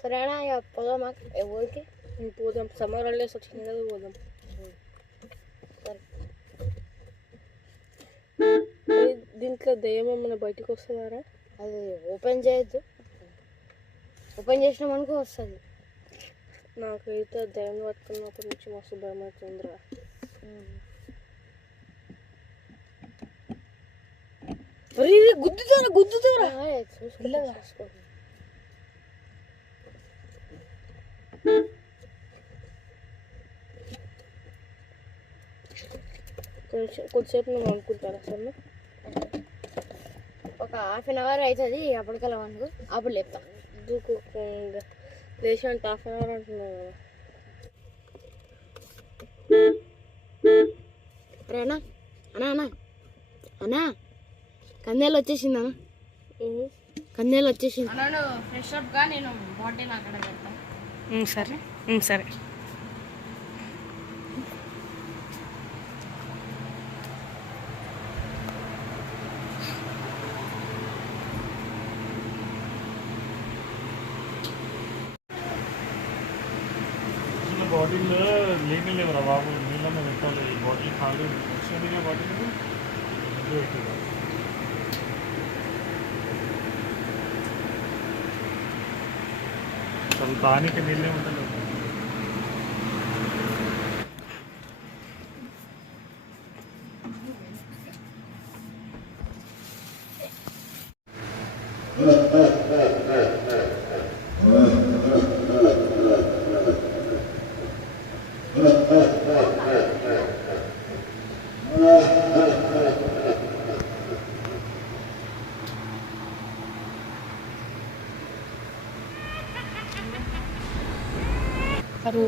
సరేనా ఇక పోదామా ఊరికి? పోదాం, సమ్మర్ హాలిడేస్ వచ్చింది కదా, పోదాం. సరే, దీంట్లో దయ్యం ఏమైనా బయటకు వస్తుందారా? అది ఓపెన్ చేయొద్దు, ఓపెన్ చేసినాం అనుకో వస్తుంది. నాకైతే దయ్యం పట్టుకున్నప్పటి నుంచి మస్తు భయం అవుతుందిరా. గుద్దుతారా గుద్దుతారా చూసుకో. కొద్దిసేపు నువ్వు అనుకుంటారా సార్? ఒక ½ అవర్ అవుతుంది అప్పటికల్లా అనుకో, అప్పుడు లేపుతా. లేచి అంటే ½ అవర్ అంటున్నావు కదా. అన్నా అన్నా అన్నా అన్నా కందేలు వచ్చేసింది అన్న, కందేలు వచ్చేసింది. ఫ్రెష్ అప్గా నేను బాటిల్ అక్కడ పెడతాను. సరే సరే. బాటిల్ నీళ్ళు లేవురా బాబు, నీళ్ళన్న పెట్టాలి. బాటిల్ ఖాళీ వచ్చింది బాటిల్ అసలు దానికి నీళ్ళే ఉంటుంది. అరే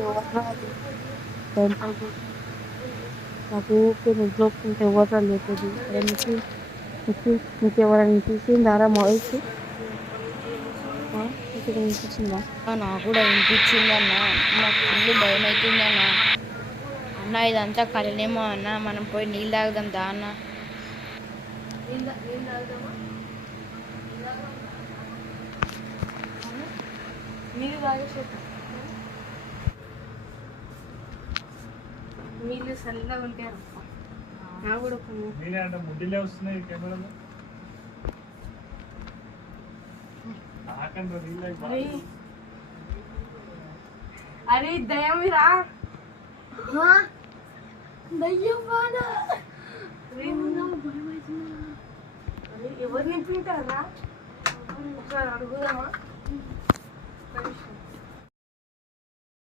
నాకు ఊరికే నిద్ర వస్తుంటే ఎవరు లేకపోతే నీకు ఎవరైనా చూసిందారా వాయిస్? ఇక్కడ వినిపించిందా? నాకు కూడా వినిపించింది అన్న, నాకు ఫుల్ భయం అవుతుంది అన్న. అన్న ఇదంతా కలనేమో అన్న, మనం పోయి నీళ్ళు తాగుదాం దా అన్న. నీళ్ళు తాగేసే, నీళ్ళు చల్లగా ఉంటాయి. నాకు కూడా నీళ్ళే అంటే ముడ్డిలే వస్తున్నాయి కెమెరాలో. అరే దయ్యమిరా, ఎవరు నింపుంటారా? ఒకసారి అడుగుదామా?